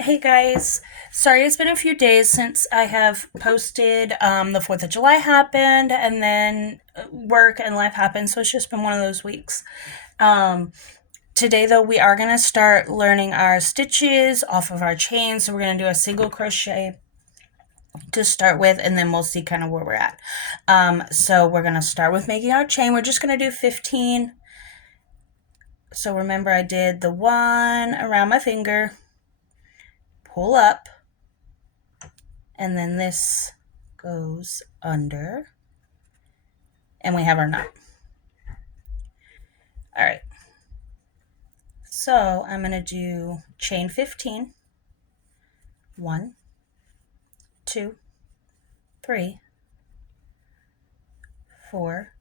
Hey guys, sorry it's been a few days since I have posted. The 4th of July happened and then work and life happened, so it's just been one of those weeks. Um, Today, though, we are going to start learning our stitches off of our chain. So we're going to do a single crochet to start with, and then we'll see kind of where we're at. So we're going to start with making our chain. We're just going to do 15. So remember, I did the one around my finger, pull up, and then this goes under, and we have our knot. All right, so I'm going to do chain 15. 1, 2, 3, 4,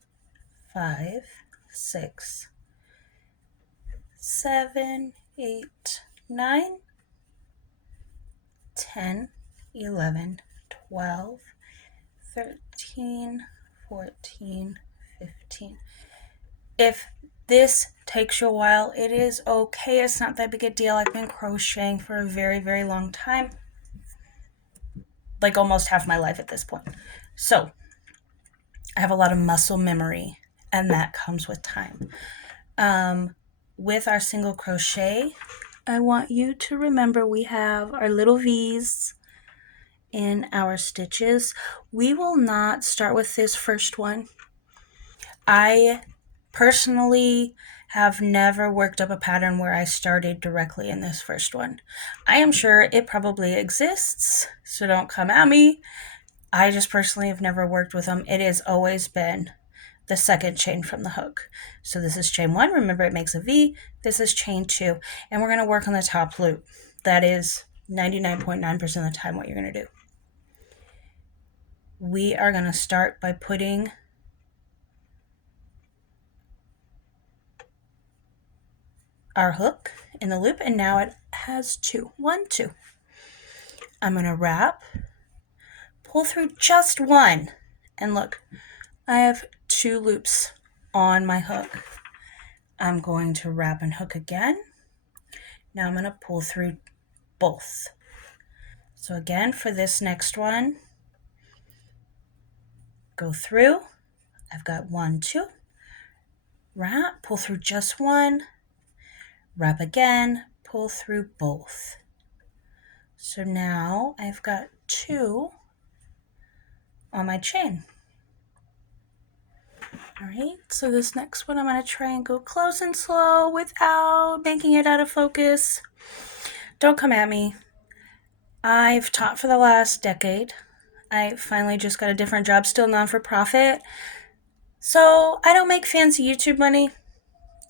5, 6, 7, 8, 9, 10, 11, 12, 13, 14, 15. If this takes you a while, it is okay. It's not that big a deal. I've been crocheting for a very, very long time, like almost half my life at this point. So I have a lot of muscle memory, and that comes with time. With our single crochet, I want you to remember we have our little V's in our stitches. We will not start with this first one. I personally have never worked up a pattern where I started directly in this first one. I am sure it probably exists, so don't come at me. I just personally have never worked with them. It has always been the second chain from the hook. So this is chain 1. Remember, it makes a V. This is chain 2. And we're going to work on the top loop. That is 99.9% of the time what you're going to do. We are going to start by putting our hook in the loop, and now it has 2. 1, 2. I'm going to wrap, pull through just one, and look, I have 2 loops on my hook. I'm going to wrap and hook again. Now I'm going to pull through both. So again, for this next one, go through. I've got 1, 2, wrap, pull through just one, wrap again, pull through both. So now I've got 2 on my chain. All right, so this next one I'm going to try and go close and slow without making it out of focus. Don't come at me. I've taught for the last decade. I finally just got a different job, still non-for-profit. So I don't make fancy YouTube money.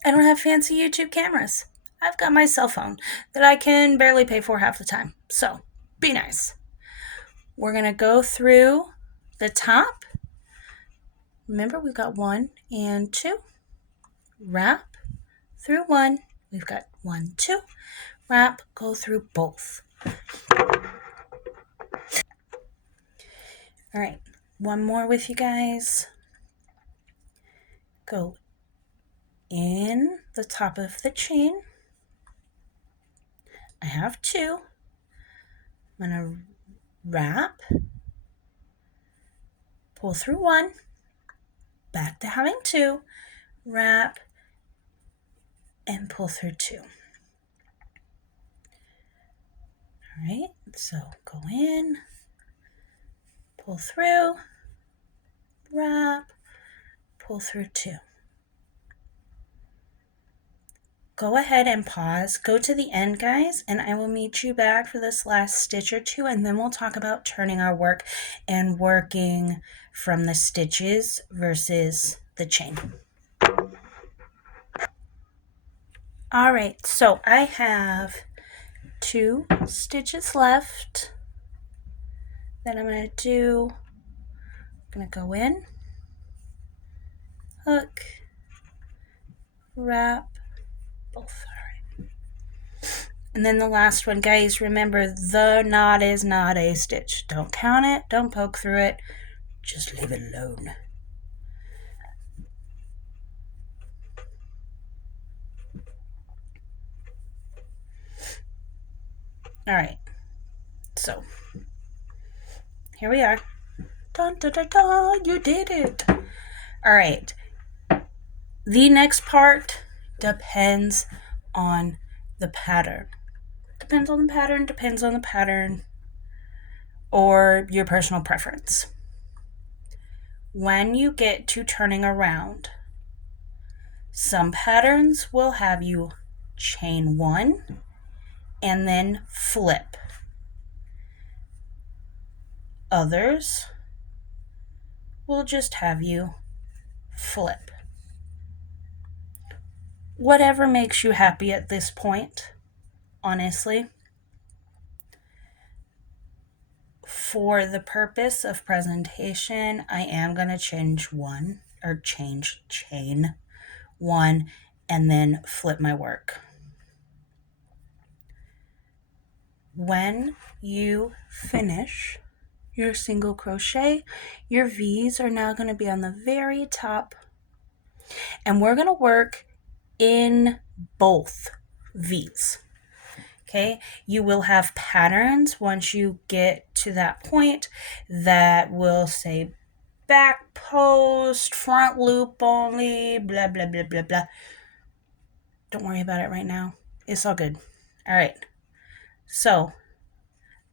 I don't have fancy YouTube cameras. I've got my cell phone that I can barely pay for half the time. So be nice. We're going to go through the top. Remember, we've got 1 and 2. Wrap through 1. We've got 1, 2. Wrap, go through both. All right, one more with you guys. Go in the top of the chain. I have 2. I'm going to wrap, pull through 1, back to having 2, wrap, and pull through 2. All right, so go in, pull through, wrap, pull through 2. Go ahead and pause, go to the end, guys, and I will meet you back for this last stitch or 2, and then we'll talk about turning our work and working from the stitches versus the chain. All right, so I have 2 stitches left. Then I'm going to do, I'm going to go in, hook, wrap, both. All right. And then the last one, guys, remember the knot is not a stitch. Don't count it, don't poke through it, just leave it alone. All right, so here we are. Dun, dun, dun, dun, you did it. All right, the next part depends on the pattern. Depends on the pattern, or your personal preference. When you get to turning around, some patterns will have you chain one and then flip. Others will just have you flip. Whatever makes you happy at this point, honestly. For the purpose of presentation, I am going to chain one and then flip my work. When you finish your single crochet, your V's are now going to be on the very top, and we're going to work in both V's. Okay, you will have patterns once you get to that point that will say back post, front loop only, blah, blah, blah, blah, blah. Don't worry about it right now. It's all good. All right. So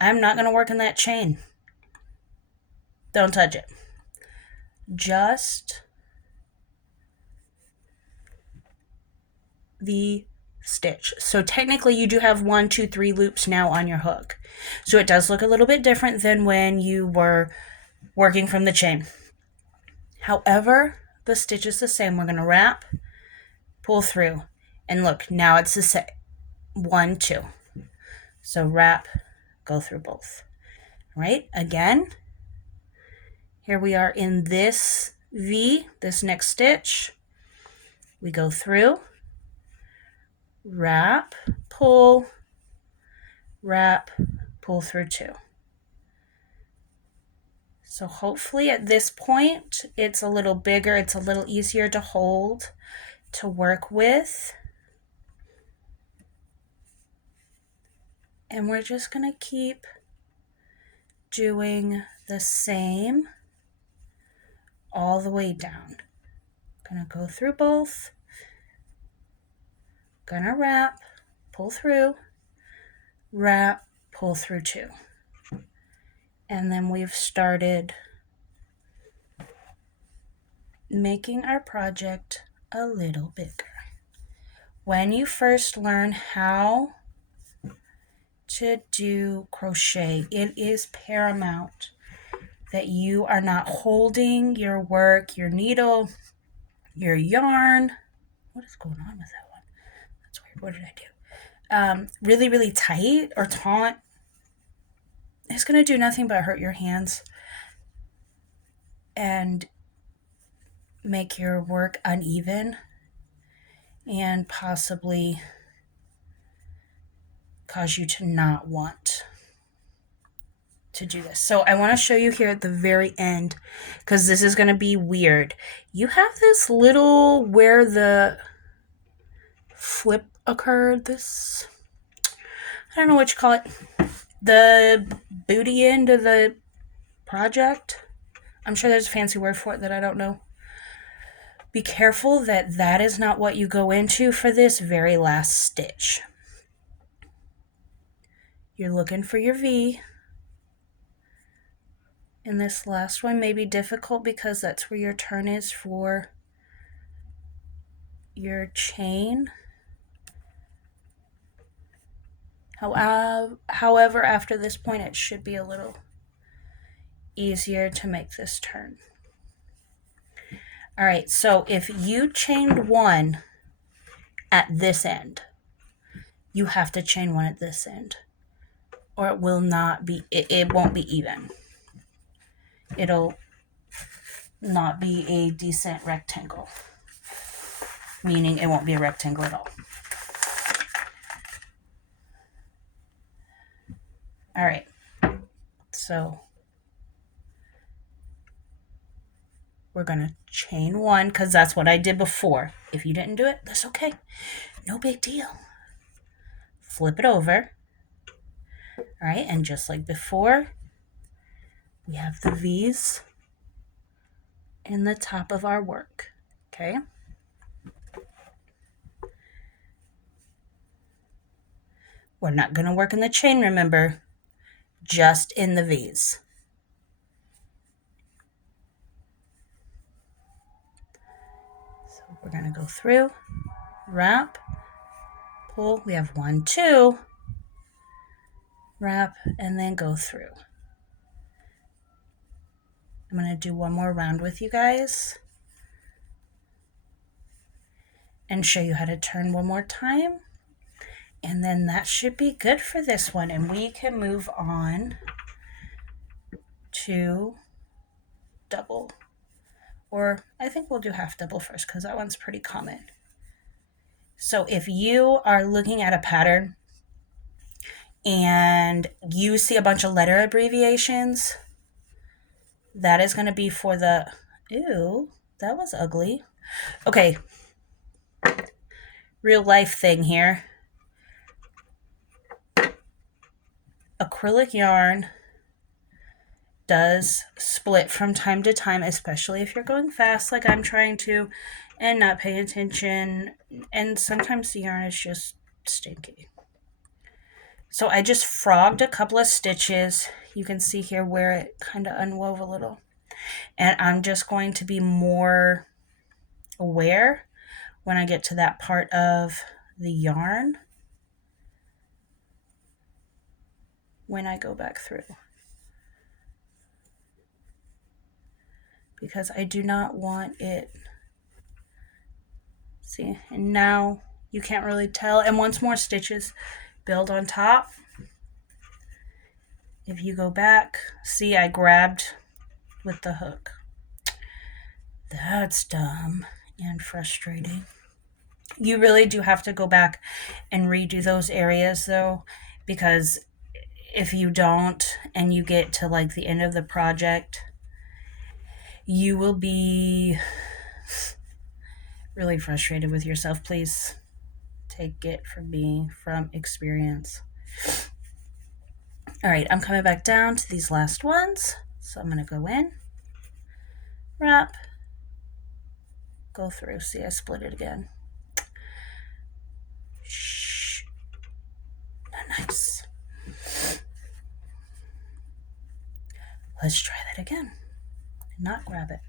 I'm not going to work in that chain. Don't touch it. Just the stitch. So technically you do have 1, 2, 3 loops now on your hook. So it does look a little bit different than when you were working from the chain. However, the stitch is the same. We're going to wrap, pull through, and look, now it's the same. 1, 2. So wrap, go through both. All right, again, here we are in this V, this next stitch. We go through, wrap, pull through 2. So hopefully at this point, it's a little bigger, it's a little easier to hold, to work with. And we're just going to keep doing the same all the way down. Gonna go through both, gonna wrap, pull through, wrap, pull through 2. And then we've started making our project a little bigger. When you first learn how to do crochet, it is paramount that you are not holding your work, your needle, your yarn. What is going on with that one? That's weird. What did I do? Really, really tight or taut. It's going to do nothing but hurt your hands and make your work uneven and possibly cause you to not want to do this. So I want to show you here at the very end, because this is going to be weird. You have this little, where the flip occurred, this, I don't know what you call it, the booty end of the project. I'm sure there's a fancy word for it that I don't know. Be careful that that is not what you go into for this very last stitch. You're looking for your V. And this last one may be difficult because that's where your turn is for your chain. However, after this point, it should be a little easier to make this turn. All right, so if you chained 1 at this end, you have to chain 1 at this end, or it will not be, it won't be even. It'll not be a decent rectangle, meaning it won't be a rectangle at all. All right, so we're going to chain 1 because that's what I did before. If you didn't do it, that's okay. No big deal. Flip it over, All right, and just like before, we have the V's in the top of our work, okay? We're not going to work in the chain, remember, just in the V's. So we're going to go through, wrap, pull. We have 1, 2, wrap, and then go through. I'm going to do one more round with you guys and show you how to turn one more time. And then that should be good for this one. And we can move on to double. Or I think we'll do half double first because that one's pretty common. So if you are looking at a pattern and you see a bunch of letter abbreviations, that is going to be for the, ew, that was ugly. Okay, real life thing here. Acrylic yarn does split from time to time, especially if you're going fast like I'm trying to and not paying attention. And sometimes the yarn is just stinky. So I just frogged a couple of stitches. You can see here where it kind of unwove a little. And I'm just going to be more aware when I get to that part of the yarn when I go back through. Because I do not want it. See, and now you can't really tell. And once more stitches build on top. If you go back, see I grabbed with the hook. That's dumb and frustrating. You really do have to go back and redo those areas though, because if you don't and you get to like the end of the project, you will be really frustrated with yourself. Please take it from me, from experience. All right, I'm coming back down to these last ones. So I'm going to go in, wrap, go through. See, I split it again. Shh. Nice. Let's try that again. Not grab it.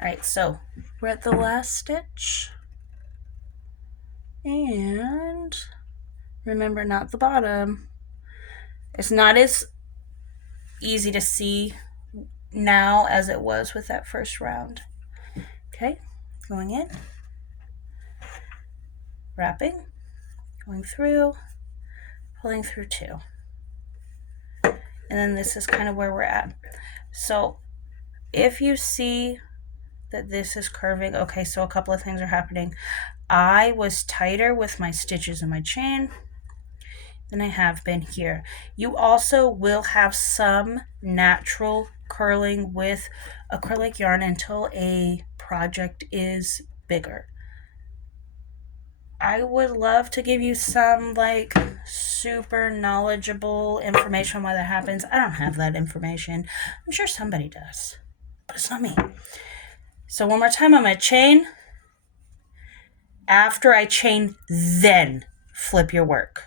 All right, so we're at the last stitch. And remember, not the bottom. It's not as easy to see now as it was with that first round. Okay, going in, wrapping, going through, pulling through 2. And then this is kind of where we're at. So if you see that this is curving, okay, so a couple of things are happening. I was tighter with my stitches in my chain than I have been here. You also will have some natural curling with acrylic yarn until a project is bigger. I would love to give you some like super knowledgeable information on why that happens. I don't have that information. I'm sure somebody does, but it's not me. So one more time, I'm going to chain. After I chain, then flip your work.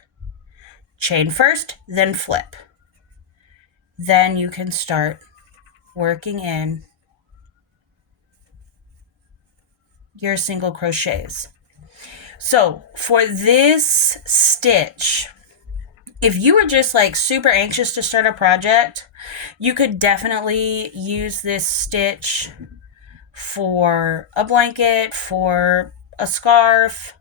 Chain first, then flip. Then you can start working in your single crochets. So for this stitch, if you were just like super anxious to start a project, you could definitely use this stitch for a blanket, for a scarf.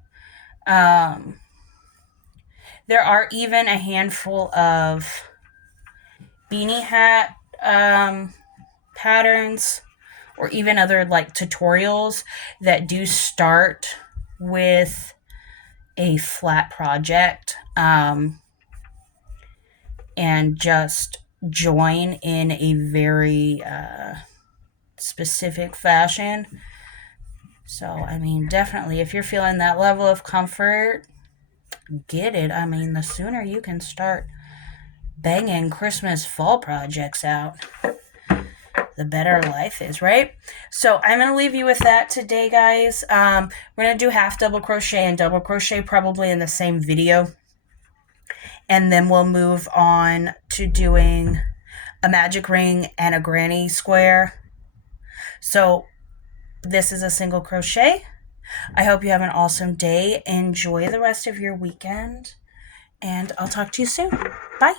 There are even a handful of beanie hat patterns or even other like tutorials that do start with a flat project and just join in a very specific fashion. So, I mean, definitely if you're feeling that level of comfort, get it. I mean, the sooner you can start, banging Christmas fall projects out, the better life is, right? So I'm going to leave you with that today, guys. We're going to do half double crochet and double crochet probably in the same video. And then we'll move on to doing a magic ring and a granny square. So this is a single crochet. I hope you have an awesome day. Enjoy the rest of your weekend. And I'll talk to you soon. Bye.